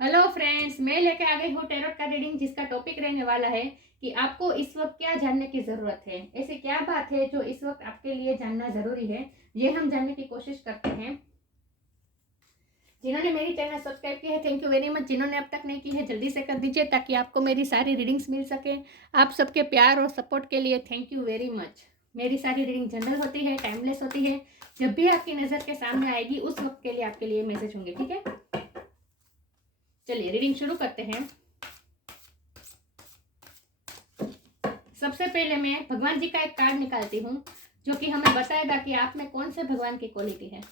Hello friends, मैं लेके आ गई हूँ टैरोट का रीडिंग, जिसका टॉपिक रहने वाला है कि आपको इस वक्त क्या जानने की जरूरत है। ऐसी क्या बात है जो इस वक्त आपके लिए जानना जरूरी है, ये हम जानने की कोशिश करते हैं। जिन्होंने मेरी चैनल सब्सक्राइब की है, थैंक यू वेरी मच। जिन्होंने अब तक नहीं की है, जल्दी से कर दीजिए ताकि आपको मेरी सारी रीडिंग्स मिल सके। आप सबके प्यार और सपोर्ट के लिए थैंक यू वेरी मच। मेरी सारी रीडिंग जनरल होती है, टाइमलेस होती है। जब भी आपकी नज़र के सामने आएगी उस वक्त के लिए आपके लिए मैसेज होंगे, ठीक है। चलिए रीडिंग शुरू करते हैं। सबसे पहले मैं भगवान जी का एक कार्ड निकालती हूँ जो कि हमें बताएगा कि आप में कौन से भगवान की क्वालिटी है।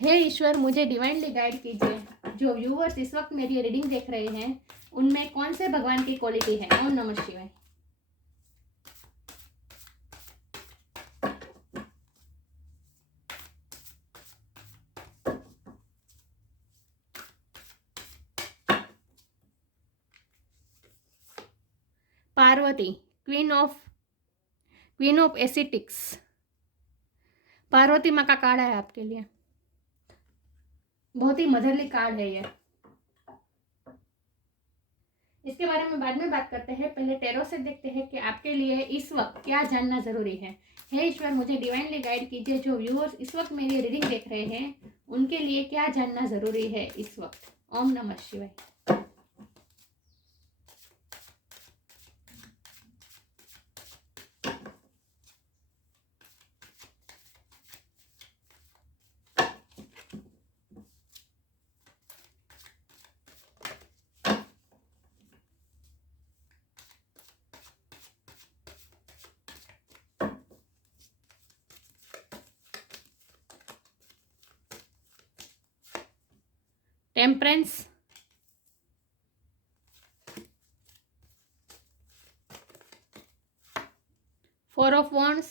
हे ईश्वर, मुझे डिवाइनली गाइड कीजिए। जो व्यूवर्स इस वक्त मेरी रीडिंग देख रहे हैं उनमें कौन से भगवान की क्वालिटी है। ओम नमः शिवाय। Parvati, queen of ascetics. Parvati माँ का कार्ड है आपके लिए। बहुत ही मदरली कार्ड है ये। इसके बारे में बाद में बात करते हैं। पहले टैरो से देखते हैं कि आपके लिए इस वक्त क्या जानना जरूरी है। हे ईश्वर, मुझे डिवाइनली गाइड कीजिए। जो व्यूअर्स इस वक्त मेरी रीडिंग देख रहे हैं उनके लिए क्या जानना जरूरी है इस वक्त। ओम नमः शिवाय। Temperance, four of wands,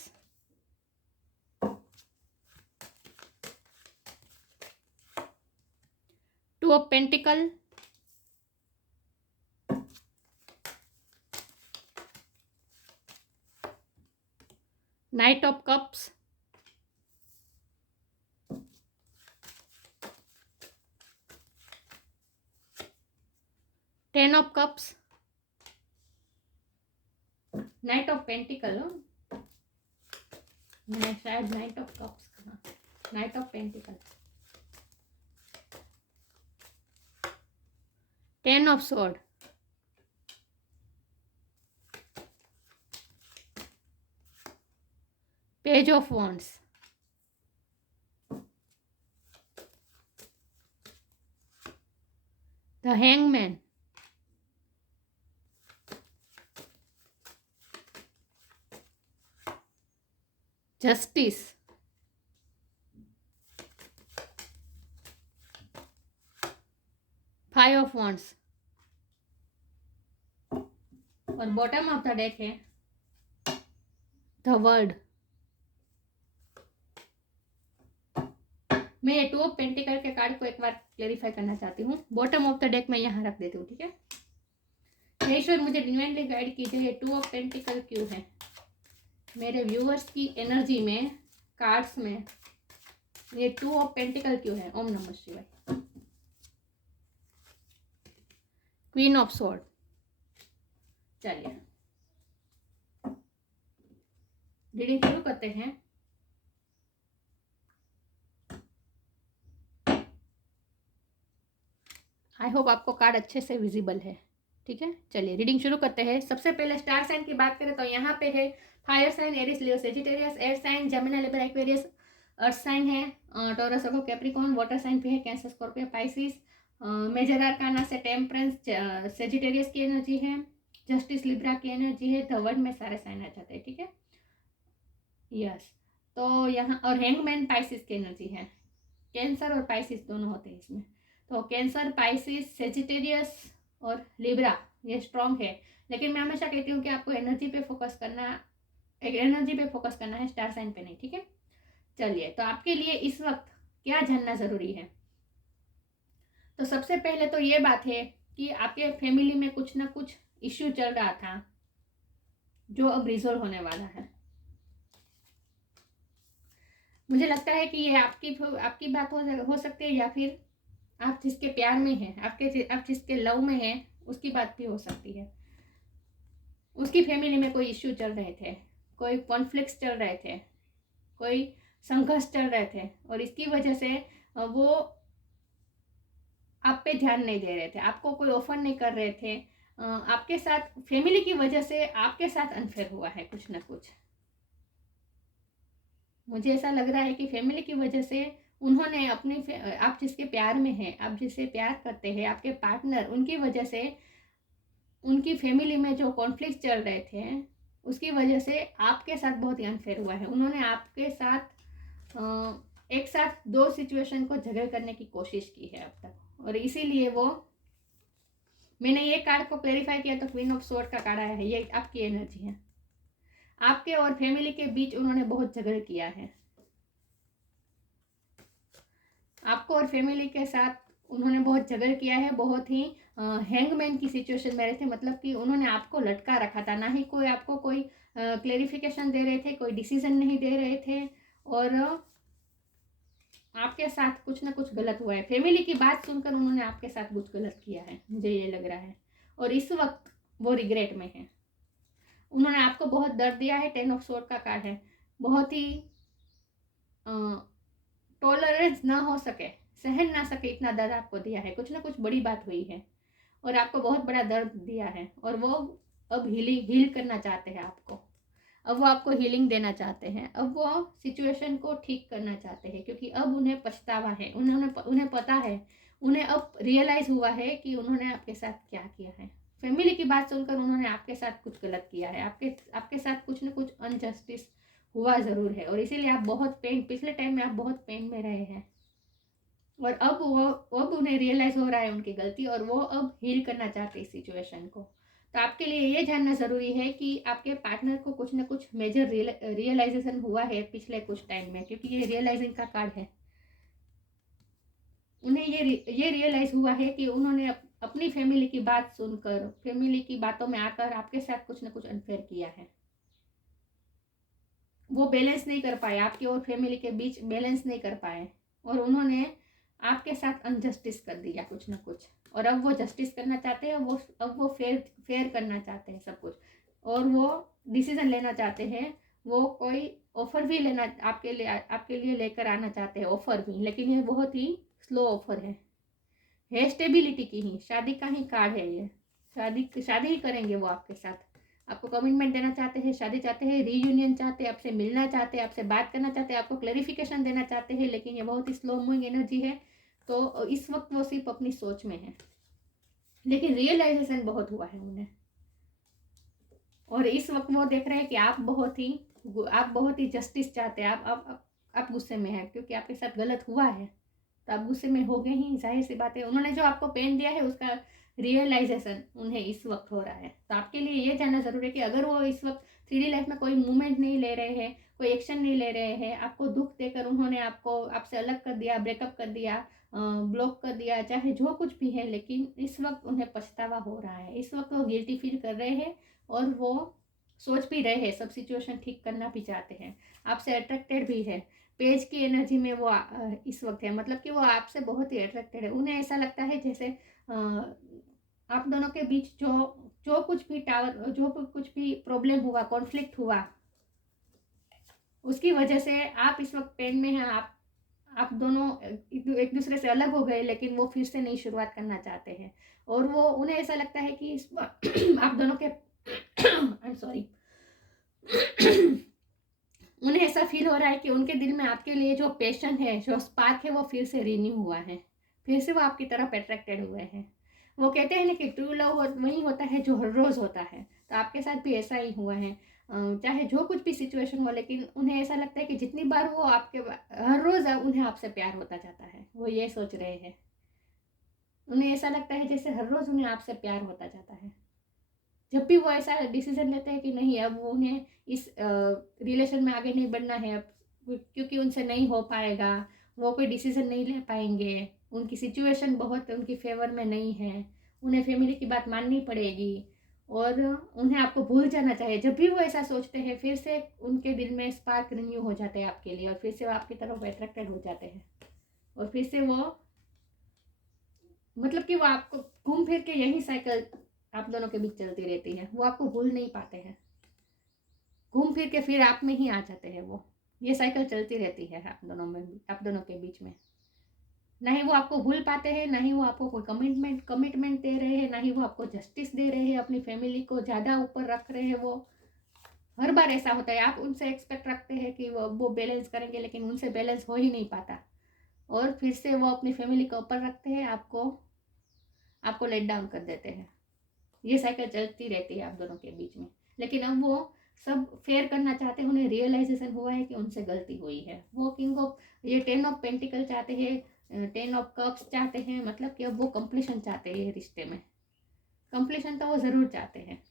two of pentacle, night of cups, ten of cups, night of pentacle. मैंने शायद नाइट ऑफ कप्स कहा, night of pentacle, ten of sword, page of wands, the hangman, justice, five of wands और bottom of the deck है the world. मैं ये two of pentacle के card को एक बार क्लेरिफाई करना चाहती हूँ। बॉटम ऑफ द डेक मैं यहाँ रख देती हूँ, ठीक है। ईश्वर, मुझे डिवाइनली गाइड कीजिए। ये टू ऑफ पेंटिकल क्यों है मेरे व्यूअर्स की एनर्जी में, कार्ड्स में। ये टू ऑफ पेंटिकल क्यों है। ओम नमः शिवाय। Queen of sword. चलिए रीडिंग शुरू करते हैं। आई होप आपको कार्ड अच्छे से विजिबल है, ठीक है। चलिए रीडिंग शुरू करते हैं। सबसे पहले स्टार साइन की बात करें तो यहाँ पे है fire sign, Aries, Leo, Sagittarius, air sign, Gemini, Libra, Aquarius, earth sign है, Taurus, Virgo, Capricorn, water sign पे है Cancer, Scorpio, Pisces. Major arcana से टेम्परेंस, सेजिटेरियस की एनर्जी है, जस्टिस, लिब्रा की एनर्जी है, द वर्ड में सारे साइन आ जाते हैं, ठीक है। यस, तो यहाँ और हैंगमैन पाइसिस की एनर्जी है। कैंसर और पाइसिस दोनों होते हैं इसमें। तो कैंसर, पाइसिस, सेजिटेरियस और लिब्रा ये स्ट्रॉन्ग है। लेकिन मैं हमेशा कहती हूँ कि आपको एनर्जी पे फोकस करना है, स्टार साइन पे नहीं, ठीक है। चलिए, तो आपके लिए इस वक्त क्या जानना जरूरी है। तो सबसे पहले तो ये बात है कि आपके फैमिली में कुछ ना कुछ इश्यू चल रहा था जो अब रिजोल्व होने वाला है। मुझे लगता है कि ये आपकी बात हो सकती है या फिर आप जिसके प्यार में हैं, आप जिसके लव में हैं, उसकी बात भी हो सकती है। उसकी फैमिली में कोई इश्यू चल रहे थे, कोई कॉन्फ्लिक्ट्स चल रहे थे, कोई संघर्ष चल रहे थे, और इसकी वजह से वो आप पे ध्यान नहीं दे रहे थे, आपको कोई ऑफर नहीं कर रहे थे। आपके साथ फैमिली की वजह से आपके साथ अनफेयर हुआ है कुछ ना कुछ। मुझे ऐसा लग रहा है कि फैमिली की वजह से उन्होंने आप जिसके प्यार में हैं, आप जिससे प्यार करते हैं, आपके पार्टनर, उनकी वजह से उनकी फैमिली में जो कॉन्फ्लिक्ट चल रहे थे, उसकी वजह से आपके साथ बहुत ही अनफेयर हुआ है। उन्होंने आपके साथ एक साथ दो सिचुएशन को झगड़ करने की कोशिश की है अब तक, और इसीलिए वो, मैंने ये कार्ड को क्लेरिफाई किया तो क्वीन ऑफ स्वॉर्ड का कार्ड आया है। ये आपकी एनर्जी है, आपके और फैमिली के बीच उन्होंने बहुत झगड़ किया है। आपको और फैमिली के साथ उन्होंने बहुत झगड़ किया है, बहुत ही हैंगमैन की सिचुएशन में रहे थे, मतलब कि उन्होंने आपको लटका रखा था, ना ही कोई आपको कोई क्लेरिफिकेशन दे रहे थे, कोई डिसीजन नहीं दे रहे थे, और आपके साथ कुछ ना कुछ गलत हुआ है। फैमिली की बात सुनकर उन्होंने आपके साथ कुछ गलत किया है, मुझे ये लग रहा है, और इस वक्त वो रिग्रेट में है। उन्होंने आपको बहुत दर्द दिया है, 10 ऑफ स्वॉर्ड का कार्ड है, बहुत ही टॉलरेंस ना हो सके, सहन ना सके इतना दर्द आपको दिया है, कुछ ना कुछ बड़ी बात हुई है और आपको बहुत बड़ा दर्द दिया है, और वो अब हील करना चाहते हैं आपको, अब वो आपको हीलिंग देना चाहते हैं, अब वो सिचुएशन को ठीक करना चाहते हैं, क्योंकि अब उन्हें पछतावा है, उन्हें पता है, उन्हें अब रियलाइज हुआ है कि उन्होंने आपके साथ क्या किया है। फैमिली की बात सुनकर उन्होंने आपके साथ कुछ गलत किया है, आपके साथ कुछ ना कुछ अनजस्टिस हुआ ज़रूर है, और इसीलिए आप बहुत पिछले टाइम में आप बहुत पेन में रहे हैं, और अब उन्हें रियलाइज हो रहा है उनकी गलती, और वो अब हील करना चाहते हैं इस सिचुएशन को। तो आपके लिए ये जानना ज़रूरी है कि आपके पार्टनर को कुछ ना कुछ मेजर रियलाइजेशन हुआ है पिछले कुछ टाइम में, क्योंकि ये रियलाइजिंग का कार्ड है। उन्हें ये रियलाइज हुआ है कि उन्होंने अपनी फैमिली की बात सुनकर, फैमिली की बातों में आकर आपके साथ कुछ ना कुछ अनफेयर किया है। वो बैलेंस नहीं कर पाए, आपके और फैमिली के बीच बैलेंस नहीं कर पाए, और उन्होंने आपके साथ अनजस्टिस कर दिया कुछ ना कुछ, और अब वो जस्टिस करना चाहते हैं, अब वो फेयर करना चाहते हैं सब कुछ, और वो डिसीजन लेना चाहते हैं, वो कोई ऑफर भी लेना आपके लिए लेकर आना चाहते हैं, ऑफर भी, लेकिन ये बहुत ही स्लो ऑफर है स्टेबिलिटी की ही, शादी का ही कार्ड है ये, शादी ही करेंगे वो आपके साथ, आपको कमिटमेंट देना चाहते हैं, शादी चाहते हैं, रीयूनियन चाहते हैं, आपसे मिलना चाहते हैं, आपसे बात करना चाहते हैं, आपको क्लैरिफिकेशन देना चाहते हैं, लेकिन ये बहुत ही स्लो मूविंग एनर्जी है, तो इस वक्त वो सिर्फ अपनी सोच में है, लेकिन रियलाइजेशन बहुत हुआ है उन्हें, और इस वक्त वो देख रहे हैं कि आप बहुत ही जस्टिस चाहते हैं, आप गुस्से में हैं, क्योंकि आपके साथ गलत हुआ है, तो आप गुस्से में हो गए ही, जाहिर सी बात है, उन्होंने जो आपको पेन दिया है उसका रियलाइजेशन उन्हें इस वक्त हो रहा है। तो आपके लिए ये जानना जरूरी है कि अगर वो इस वक्त 3D लाइफ में कोई मूवमेंट नहीं ले रहे हैं, कोई एक्शन नहीं ले रहे हैं, आपको दुख देकर उन्होंने आपसे अलग कर दिया, ब्रेकअप कर दिया, ब्लॉक कर दिया, चाहे जो कुछ भी है, लेकिन इस वक्त उन्हें पछतावा हो रहा है, इस वक्त वो गिल्टी फील कर रहे हैं, और वो सोच भी रहे हैं, सब सिचुएशन ठीक करना भी चाहते हैं, आपसे अट्रैक्टेड भी है, पेज की एनर्जी में वो इस वक्त है, मतलब कि वो आपसे बहुत ही अट्रैक्टेड है, उन्हें ऐसा लगता है जैसे आप दोनों के बीच जो कुछ भी प्रॉब्लम हुआ, कॉन्फ्लिक्ट हुआ, उसकी वजह से आप इस वक्त पेन में हैं, आप दोनों एक दूसरे से अलग हो गए, लेकिन वो फिर से नई शुरुआत करना चाहते हैं, और वो उन्हें ऐसा लगता है कि आप दोनों के आई एम सॉरी उन्हें ऐसा फील हो रहा है कि उनके दिल में आपके लिए जो पैशन है, जो स्पार्क है, वो फिर से रिन्यू हुआ है, फिर से वो आपकी तरफ अट्रैक्टेड हुए हैं। वो कहते हैं ना कि ट्रू लव वही होता है जो हर रोज़ होता है, तो आपके साथ भी ऐसा ही हुआ है, चाहे जो कुछ भी सिचुएशन हो, लेकिन उन्हें ऐसा लगता है कि जितनी बार वो हर रोज़ उन्हें आपसे प्यार होता जाता है, वो ये सोच रहे हैं, उन्हें ऐसा लगता है जैसे हर रोज़ उन्हें आपसे प्यार होता जाता है। जब भी वो ऐसा डिसीजन लेते हैं कि नहीं, अब उन्हें इस रिलेशन में आगे नहीं बढ़ना है, अब क्योंकि उनसे नहीं हो पाएगा, वो कोई डिसीजन नहीं ले पाएंगे, उनकी सिचुएशन बहुत उनकी फेवर में नहीं है, उन्हें फैमिली की बात माननी पड़ेगी, और उन्हें आपको भूल जाना चाहिए, जब भी वो ऐसा सोचते हैं, फिर से उनके दिल में स्पार्क रिन्यू हो जाते हैं आपके लिए, और फिर से वो आपकी तरफ अट्रैक्टेड हो जाते हैं, और फिर से वो मतलब कि वो आपको घूम फिर के यही साइकिल आप दोनों के बीच चलती रहती है, वो आपको भूल नहीं पाते हैं, घूम फिर के फिर आप में ही आ जाते हैं वो, ये साइकिल चलती रहती है आप दोनों में, आप दोनों के बीच में। ना ही वो आपको भूल पाते हैं, ना ही वो आपको कोई कमिटमेंट दे रहे हैं, ना ही वो आपको जस्टिस दे रहे हैं, अपनी फैमिली को ज़्यादा ऊपर रख रहे हैं। वो हर बार ऐसा होता है, आप उनसे एक्सपेक्ट रखते हैं कि वो बैलेंस करेंगे, लेकिन उनसे बैलेंस हो ही नहीं पाता, और फिर से वो अपनी फैमिली को ऊपर रखते हैं, आपको लेट डाउन कर देते हैं। ये साइकिल चलती रहती है आप दोनों के बीच में। लेकिन अब वो सब फेयर करना चाहते हैं, उन्हें रियलाइजेशन हुआ है कि उनसे गलती हुई है। वो किंग ऑफ ये 10 ऑफ पेंटिकल चाहते हैं, 10 ऑफ कप्स चाहते हैं, मतलब कि अब वो कंप्लीशन चाहते हैं ये रिश्ते में। कंप्लीशन तो वो ज़रूर चाहते हैं,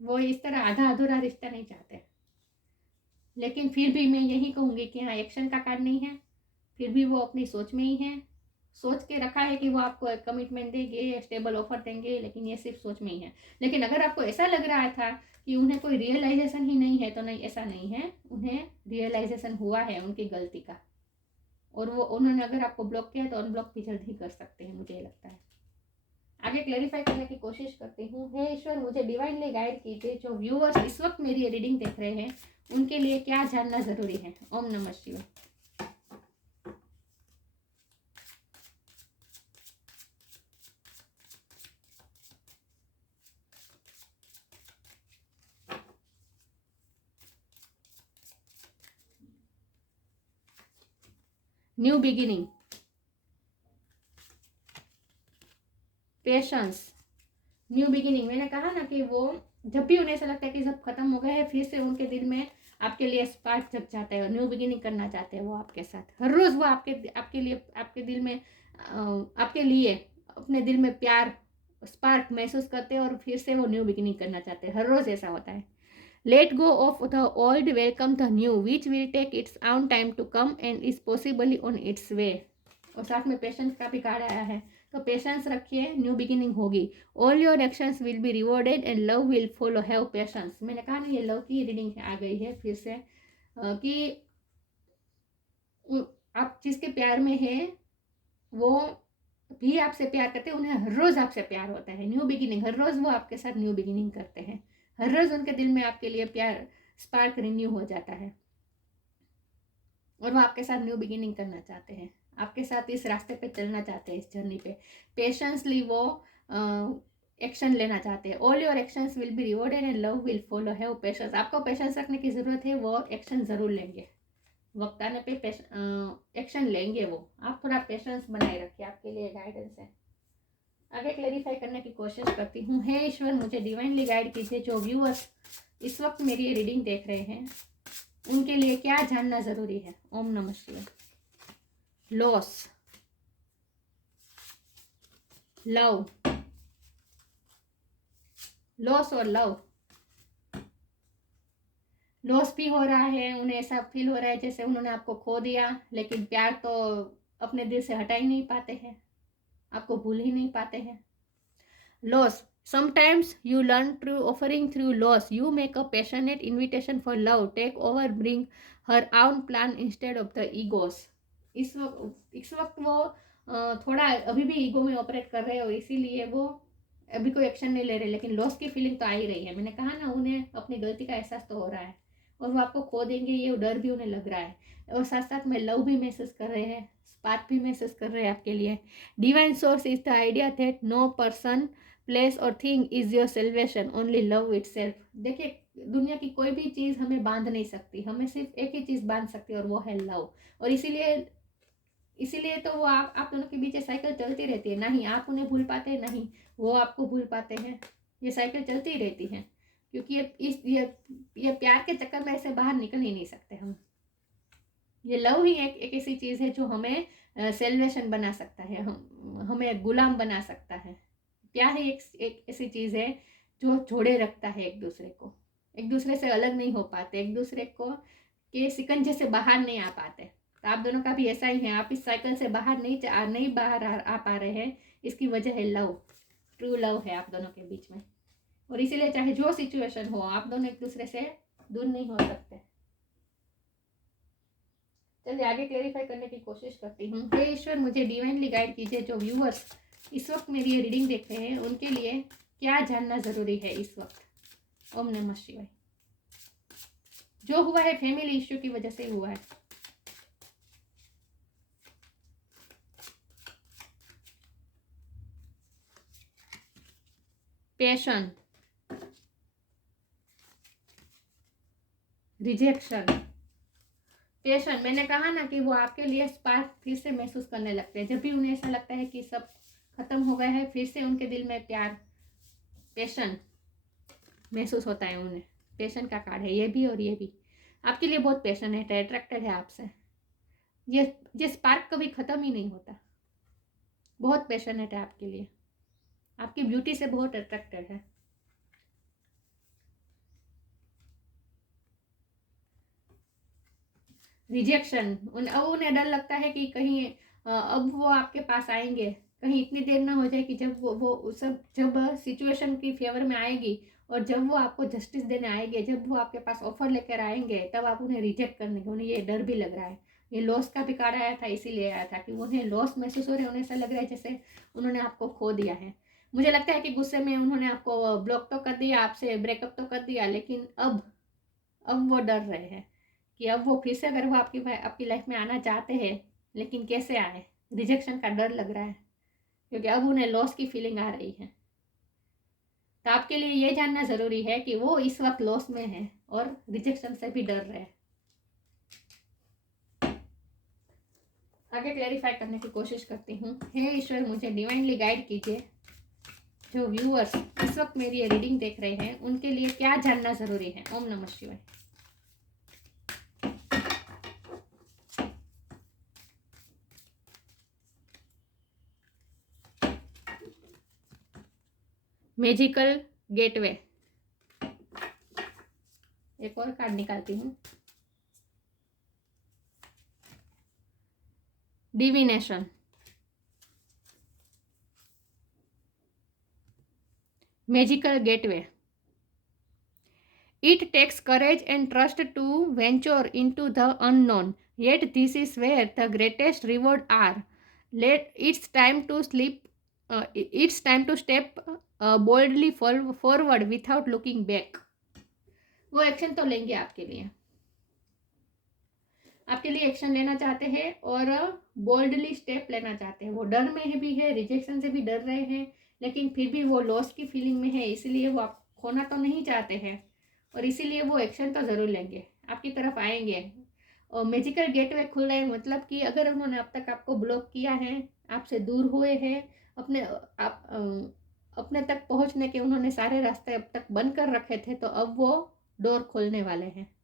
वो इस तरह आधा अधूरा रिश्ता नहीं चाहते। लेकिन फिर भी मैं यही कहूँगी कि हाँ, एक्शन का कार्ड नहीं है, फिर भी वो अपनी सोच में ही है, सोच के रखा है कि वो आपको एक कमिटमेंट देंगे, स्टेबल ऑफर देंगे, लेकिन ये सिर्फ सोच में ही है। लेकिन अगर आपको ऐसा लग रहा था कि उन्हें कोई रियलाइजेशन ही नहीं है, तो नहीं, ऐसा नहीं है, उन्हें रियलाइजेशन हुआ है उनकी गलती का, और वो उन्होंने अगर आपको ब्लॉक किया तो अनब्लॉक भी जल्द ही कर सकते हैं, मुझे लगता है। आगे क्लैरिफाई करने की कोशिश करती हूँ। हे ईश्वर, मुझे डिवाइनली गाइड कीजिए, जो व्यूअर्स इस वक्त मेरी रीडिंग देख रहे हैं उनके लिए क्या जानना जरूरी है। ओम नमः शिवाय। New beginning, patience, new beginning. मैंने कहा ना कि वो जब भी उन्हें ऐसा लगता है कि सब खत्म हो गया है, फिर से उनके दिल में आपके लिए स्पार्क जग जाता है और न्यू बिगिनिंग करना चाहते हैं वो आपके साथ। हर रोज वो आपके लिए, आपके दिल में, आपके लिए अपने दिल में प्यार स्पार्क महसूस करते हैं, और फिर से वो न्यू बिगिनिंग करना चाहते हैं। हर रोज ऐसा होता है। Let go of the old, welcome the new, which will take its own time to come and is possibly on its way. और साथ में पेशेंस का भी कार्ड आया है, तो पेशेंस रखिए, न्यू बिगिनिंग होगी। All your actions will be rewarded and love will follow, have patience. मैंने कहा ना, ये लव की रीडिंग आ गई है फिर से, कि आप जिसके प्यार में है वो भी आपसे प्यार करते हैं, उन्हें हर रोज आपसे प्यार होता है। न्यू बिगिनिंग, हर रोज वो आपके साथ न्यू बिगिनिंग करते हैं, हर रोज उनके दिल में आपके लिए प्यार स्पार्क रिन्यू हो जाता है, और वो आपके साथ न्यू बिगिनिंग करना चाहते हैं, आपके साथ इस रास्ते पे चलना चाहते हैं, इस जर्नी पे पेशेंसली वो एक्शन लेना चाहते हैं। All your actions will be rewarded and love will follow, have patience. आपको पेशेंस रखने की ज़रूरत है, वो एक्शन ज़रूर लेंगे, वक्त आने पे एक्शन लेंगे वो। आप थोड़ा पेशेंस बनाए रखिए, आपके लिए गाइडेंस है। आगे क्लेरिफाई करने की कोशिश करती हूँ। हे ईश्वर, मुझे डिवाइनली गाइड कीजिए, जो व्यूअर्स इस वक्त मेरी ये रीडिंग देख रहे हैं उनके लिए क्या जानना जरूरी है। ओम नमः शिवाय। लॉस, लव, लॉस और लव, लॉस भी हो रहा है, उन्हें ऐसा फील हो रहा है जैसे उन्होंने आपको खो दिया, लेकिन प्यार तो अपने दिल से हटा ही नहीं पाते हैं, आपको भूल ही नहीं पाते हैं। Loss, sometimes you learn through offering through loss, you make a passionate invitation for love, take over, bring her own plan instead of the egos। इस वक्त वो थोड़ा अभी भी ईगो में ऑपरेट कर रहे हो, इसीलिए वो अभी कोई एक्शन नहीं ले रहे, लेकिन लॉस की फीलिंग तो आ ही रही है। मैंने कहा ना, उन्हें अपनी गलती का एहसास तो हो रहा है, और वो आपको खो देंगे ये डर भी उन्हें लग रहा है, और साथ साथ में लव भी महसूस कर रहे हैं, स्पार्क भी महसूस कर रहे हैं आपके लिए। Divine source is the idea that no person, place और thing is your salvation, only love itself. देखिए, दुनिया की कोई भी चीज़ हमें बांध नहीं सकती, हमें सिर्फ एक ही चीज़ बांध सकती है, और वो है लव। और इसीलिए तो वो आप दोनों के बीच साइकिल चलती रहती है, ना ही आप उन्हें भूल पाते हैं, ना ही वो आपको भूल पाते हैं। ये साइकिल चलती रहती है, क्योंकि ये प्यार के चक्कर में ऐसे बाहर निकल ही नहीं सकते हम। ये लव ही एक ऐसी चीज़ है जो हमें सेल्वेशन बना सकता है, हमें गुलाम बना सकता है। प्यार ही एक ऐसी चीज़ है जो जोड़े रखता है एक दूसरे को, एक दूसरे से अलग नहीं हो पाते, एक दूसरे को के शिकंजे से बाहर नहीं आ पाते। तो आप दोनों का भी ऐसा ही है, आप इस साइकिल से बाहर नहीं बाहर आ पा रहे हैं। इसकी वजह है लव, ट्रू लव है आप दोनों के बीच में, और इसीलिए चाहे जो सिचुएशन हो, आप दोनों एक दूसरे से दूर नहीं हो सकते। चलिए आगे क्लेरिफाई करने की कोशिश करती हूँ। हे ईश्वर, मुझे डिवाइनली गाइड कीजिए, जो व्यूअर्स इस वक्त मेरी ये रीडिंग देख रहे हैं उनके लिए क्या जानना ज़रूरी है इस वक्त। ओम नमः शिवाय। जो हुआ है फैमिली इश्यू की वजह से हुआ है। Passion, rejection, passion. मैंने कहा ना कि वो आपके लिए स्पार्क फिर से महसूस करने लगते हैं। जब भी उन्हें ऐसा लगता है कि सब खत्म हो गया है, फिर से उनके दिल में प्यार, पैशन महसूस होता है उन्हें। पैशन का कार्ड है ये भी और ये भी। आपके लिए बहुत पैशनेट है, अट्रैक्टेड है आपसे। ये स्पार्क कभी खत्म ही नहीं होता। बहुत पैशनेट है आपके लिए, आपकी ब्यूटी से बहुत अट्रैक्टेड है। रिजेक्शन, अब उन्हें डर लगता है कि कहीं अब वो आपके पास आएंगे, कहीं इतनी देर ना हो जाए कि जब वो सब जब सिचुएशन की फेवर में आएगी और जब वो आपको जस्टिस देने आएंगे, जब वो आपके पास ऑफर लेकर आएंगे, तब आप उन्हें रिजेक्ट करने के। उन्हें ये डर भी लग रहा है। ये लॉस का भी कार्ड आया था, इसीलिए आया था कि उन्हें लॉस महसूस हो रहा है। उन्हें ऐसा लग रहा है जैसे उन्होंने आपको खो दिया है। मुझे लगता है कि गुस्से में उन्होंने आपको ब्लॉक तो कर दिया, आपसे ब्रेकअप तो कर दिया, लेकिन अब वो डर रहे हैं कि अब वो फिर से अगर वो आपकी लाइफ में आना चाहते हैं, लेकिन कैसे आए। रिजेक्शन का डर लग रहा है क्योंकि अब उन्हें लॉस की फीलिंग आ रही है। तो आपके लिए ये जानना ज़रूरी है कि वो इस वक्त लॉस में है और रिजेक्शन से भी डर रहे हैं। आगे क्लैरिफाई करने की कोशिश करती हूँ। हे ईश्वर, मुझे डिवाइनली गाइड कीजिए। जो व्यूअर्स इस वक्त मेरी ये रीडिंग देख रहे हैं उनके लिए क्या जानना ज़रूरी है। ओम नमः शिवाय। Magical gateway. एक और कार्ड निकालती हूँ। Divination, magical gateway. It takes courage and trust to venture into the unknown, yet this is where the greatest reward are. It's time to it's time to step boldly forward without looking back. वो action तो लेंगे आपके लिए action लेना चाहते हैं और boldly step लेना चाहते हैं। वो डर में भी है, रिजेक्शन से भी डर रहे हैं, लेकिन फिर भी वो लॉस की फीलिंग में है, इसलिए वो आप खोना तो नहीं चाहते हैं और इसीलिए वो एक्शन तो ज़रूर लेंगे, आपकी तरफ आएंगे। और मैजिकल गेटवे खुल रहे हैं, मतलब कि अगर उन्होंने अब तक आपको ब्लॉक किया है, आपसे दूर हुए हैं, अपने तक पहुंचने के उन्होंने सारे रास्ते अब तक बंद कर रखे थे, तो अब वो डोर खोलने वाले हैं।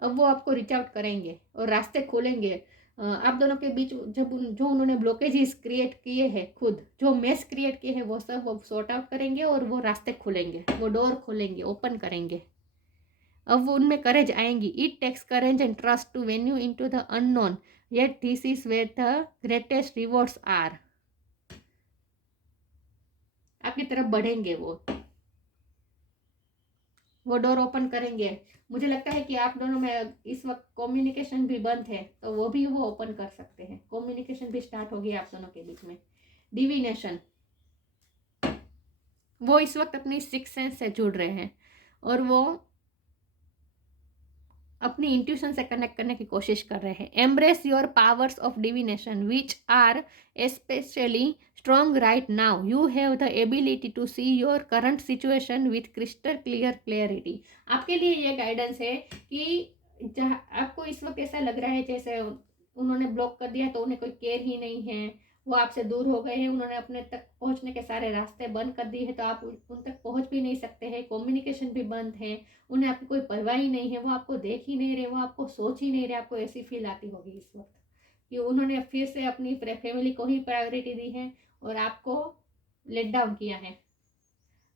अब वो आपको रीच आउट करेंगे और रास्ते खोलेंगे। आप दोनों के बीच जो उन्होंने ब्लॉकेजेस क्रिएट किए हैं, खुद जो मेस क्रिएट किए हैं, वो सब वो सॉर्ट आउट करेंगे और वो रास्ते खोलेंगे, वो डोर खोलेंगे, ओपन करेंगे। अब वो उनमें करेज आएंगी। It takes courage and trust to वेन्यू into the unknown, yet this is where the greatest rewards are. आपकी तरफ बढ़ेंगे, वो डोर ओपन करेंगे। मुझे लगता है कि आप दोनों में इस वक्त कम्युनिकेशन भी बंद है, तो वो भी वो ओपन कर सकते हैं। कम्युनिकेशन भी स्टार्ट होगी आप दोनों के बीच में। डिविनेशन, वो इस वक्त अपनी सिक्स सेंस से जुड़ रहे हैं और वो अपनी इंट्यूशन से कनेक्ट करने की कोशिश कर रहे हैं। Embrace your powers of divination which are especially strong right now. You have the ability to see your current situation with crystal clarity. आपके लिए ये गाइडेंस है कि जहाँ आपको इस वक्त ऐसा लग रहा है जैसे उन्होंने ब्लॉक कर दिया तो उन्हें कोई केयर ही नहीं है, वो आपसे दूर हो गए हैं, उन्होंने अपने तक पहुंचने के सारे रास्ते बंद कर दिए हैं, तो आप उन तक पहुंच भी नहीं सकते हैं। कम्युनिकेशन भी बंद है, उन्हें आपकी कोई परवाह ही नहीं है, वो आपको देख ही नहीं रहे, वो आपको सोच ही नहीं रहे। आपको ऐसी फील आती होगी इस वक्त कि उन्होंने फिर से अपनी फैमिली को ही प्रायोरिटी दी है और आपको लेट डाउन किया है।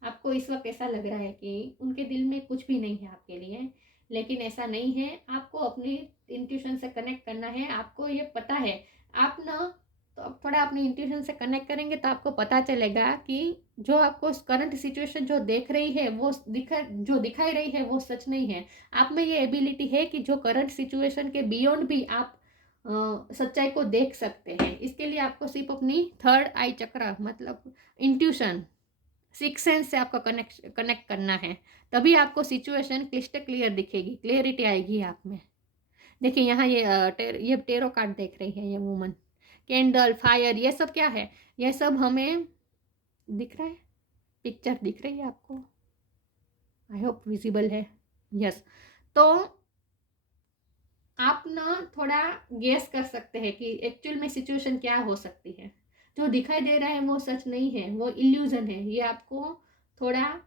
आपको इस वक्त ऐसा लग रहा है कि उनके दिल में कुछ भी नहीं है आपके लिए, लेकिन ऐसा नहीं है। आपको अपनी इंट्यूशन से कनेक्ट करना है। आपको ये पता है, आप ना तो अब थोड़ा अपनी इंट्यूशन से कनेक्ट करेंगे तो आपको पता चलेगा कि जो आपको करंट सिचुएशन जो देख रही है, वो दिखाई रही है, वो सच नहीं है। आप में ये एबिलिटी है कि जो करंट सिचुएशन के बियॉन्ड भी आप सच्चाई को देख सकते हैं। इसके लिए आपको सिर्फ अपनी थर्ड आई चक्र मतलब इंट्यूशन, सिक्स सेंस से आपको कनेक्ट करना है, तभी आपको सिचुएशन क्लिस्टर क्लियर दिखेगी, क्लियरिटी आएगी आप में। देखिए यहाँ ये टेरो कार्ड देख रही है ये वुमन, कैंडल, फायर, ये सब क्या है, ये सब हमें दिख रहा है, पिक्चर दिख रही है आपको, आई होप विजिबल है, यस। तो आप ना थोड़ा गेस कर सकते हैं कि एक्चुअल में सिचुएशन क्या हो सकती है। जो दिखाई दे रहा है वो सच नहीं है, वो इल्यूजन है। ये आपको थोड़ा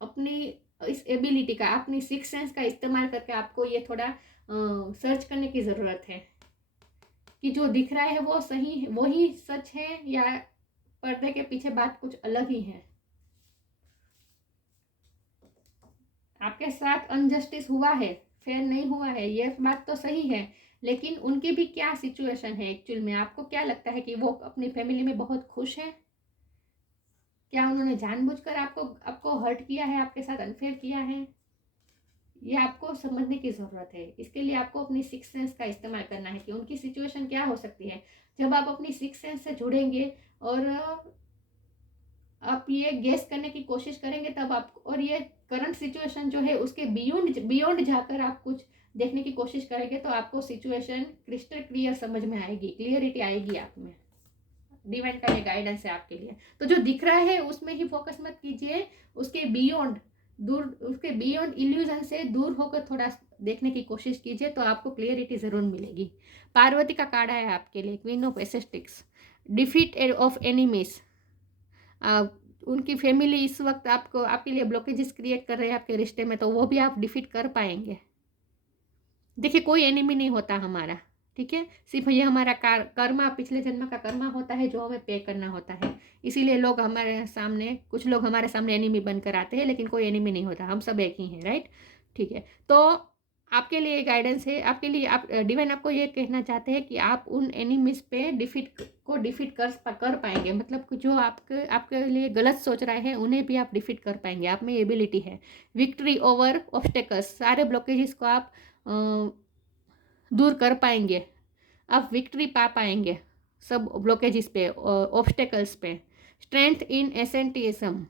अपनी इस एबिलिटी का, अपनी सिक्स सेंस का इस्तेमाल करके आपको ये थोड़ा सर्च करने की ज़रूरत है कि जो दिख रहा है वो सही है, वही सच है, या पर्दे के पीछे बात कुछ अलग ही है। आपके साथ अनजस्टिस हुआ है, फेयर नहीं हुआ है, ये बात तो सही है, लेकिन उनकी भी क्या सिचुएशन है एक्चुअल में। आपको क्या लगता है कि वो अपनी फैमिली में बहुत खुश है? क्या उन्होंने जानबूझकर आपको हर्ट किया है, आपके साथ अनफेयर किया है? ये आपको समझने की ज़रूरत है। इसके लिए आपको अपनी सिक्स सेंस का इस्तेमाल करना है कि उनकी सिचुएशन क्या हो सकती है। जब आप अपनी सिक्स सेंस से जुड़ेंगे और आप ये गेस करने की कोशिश करेंगे तब आप, और ये करंट सिचुएशन जो है उसके बियॉन्ड जाकर आप कुछ देखने की कोशिश करेंगे तो आपको सिचुएशन क्रिस्टल क्लियर समझ में आएगी, क्लियरिटी आएगी आप में। डिवाइन का ये गाइडेंस है आपके लिए। तो जो दिख रहा है उसमें ही फोकस मत कीजिए, उसके बियॉन्ड इल्यूजन से दूर होकर थोड़ा देखने की कोशिश कीजिए, तो आपको क्लियरिटी ज़रूर मिलेगी। पार्वती का कार्ड है आपके लिए, queen of ascetics, defeat of enemies. उनकी फैमिली इस वक्त आपके लिए ब्लॉकेजेस क्रिएट कर रहे हैं आपके रिश्ते में, तो वो भी आप डिफीट कर पाएंगे। देखिए कोई एनिमी नहीं होता हमारा, ठीक है, सिर्फ ये हमारा कर्मा, पिछले जन्म का कर्मा होता है जो हमें पे करना होता है। इसीलिए लोग हमारे सामने, कुछ लोग हमारे सामने एनिमी बनकर आते हैं, लेकिन कोई एनिमी नहीं होता, हम सब एक ही हैं, राइट। ठीक है, तो आपके लिए गाइडेंस है, आपके लिए आप डिवाइन आपको ये कहना चाहते हैं कि आप उन एनिमीज पे डिफीट कर पाएंगे। मतलब कि जो आपके लिए गलत सोच रहे हैं उन्हें भी आप डिफीट कर पाएंगे, आप में एबिलिटी है। विक्ट्री ओवर ऑब्स्टेकल्स, सारे ब्लॉकेजेस को आप दूर कर पाएंगे, आप विक्ट्री पा पाएंगे सब ब्लॉकेजेस पे, ऑब्स्टेकल्स पे। स्ट्रेंथ इन एसेंटिज्म,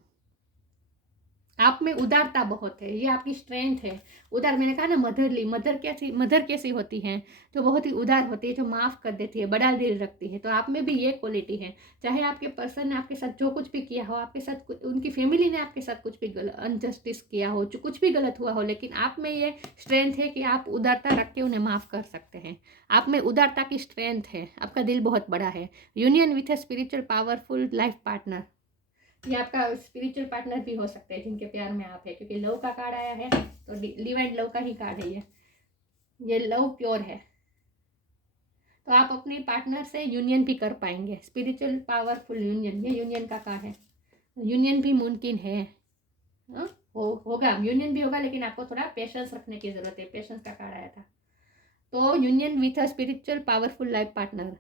आप में उदारता बहुत है, ये आपकी स्ट्रेंथ है। उदार, मैंने कहा ना मदर कैसी होती हैं, जो बहुत ही उदार होती है, जो माफ़ कर देती है, बड़ा दिल रखती है। तो आप में भी ये क्वालिटी है। चाहे आपके पर्सन ने आपके साथ जो कुछ भी किया हो, आपके साथ उनकी फैमिली ने आपके साथ कुछ भी अनजस्टिस किया हो, जो कुछ भी गलत हुआ हो, लेकिन आप में ये स्ट्रेंथ है कि आप उदारता रख के उन्हें माफ़ कर सकते हैं। आप में उदारता की स्ट्रेंथ है, आपका दिल बहुत बड़ा है। Union with a spiritual powerful life partner, ये आपका स्पिरिचुअल पार्टनर भी हो सकते हैं जिनके प्यार में आप है, क्योंकि लव का कार्ड आया है तो डिवाइन लव का ही कार्ड है ये लव प्योर है। तो आप अपने पार्टनर से यूनियन भी कर पाएंगे, स्पिरिचुअल पावरफुल यूनियन, ये यूनियन का कार्ड है। यूनियन भी मुमकिन है, होगा, यूनियन भी होगा, लेकिन आपको थोड़ा पेशेंस रखने की जरूरत है। पेशेंस का कार्ड आया था। तो union with a spiritual powerful life partner,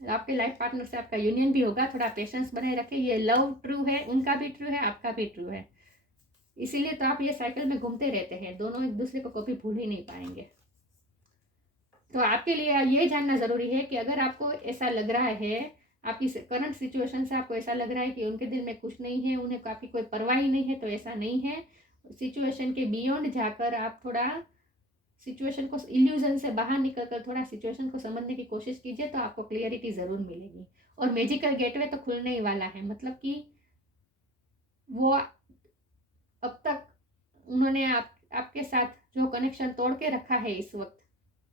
आपके लाइफ पार्टनर से आपका यूनियन भी होगा। थोड़ा पेशेंस बनाए रखें। ये लव ट्रू है, उनका भी ट्रू है, आपका भी ट्रू है, इसीलिए तो आप ये साइकिल में घूमते रहते हैं, दोनों एक दूसरे को कभी भूल ही नहीं पाएंगे। तो आपके लिए ये जानना ज़रूरी है कि अगर आपको ऐसा लग रहा है, आपकी करंट सिचुएशन से आपको ऐसा लग रहा है कि उनके दिल में कुछ नहीं है, उन्हें आपकी कोई परवाह ही नहीं है, तो ऐसा नहीं है। सिचुएशन के बियॉन्ड जाकर आप थोड़ा सिचुएशन को, इल्यूजन से बाहर निकलकर थोड़ा सिचुएशन को समझने की कोशिश कीजिए, तो आपको क्लियरिटी ज़रूर मिलेगी। और मैजिकल गेटवे तो खुलने ही वाला है, मतलब कि वो अब तक उन्होंने आपके साथ जो कनेक्शन तोड़ के रखा है इस वक्त,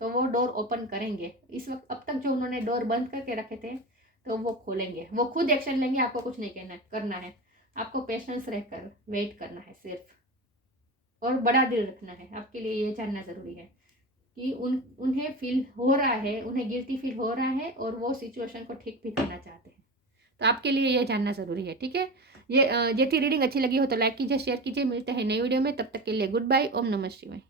तो वो डोर ओपन करेंगे इस वक्त। अब तक जो उन्होंने डोर बंद करके रखे थे तो वो खोलेंगे, वो खुद एक्शन लेंगे, आपको कुछ नहीं करना है। आपको पेशेंस रहकर वेट करना है सिर्फ, और बड़ा दिल रखना है। आपके लिए ये जानना ज़रूरी है कि उन्हें फील हो रहा है, उन्हें गिल्टी फील हो रहा है, और वो सिचुएशन को ठीक भी करना चाहते हैं। तो आपके लिए ये जानना ज़रूरी है, ठीक है। ये थी रीडिंग। अच्छी लगी हो तो लाइक कीजिए, शेयर कीजिए। मिलते हैं नई वीडियो में, तब तक के लिए गुड बाय। ओम नमः शिवाय।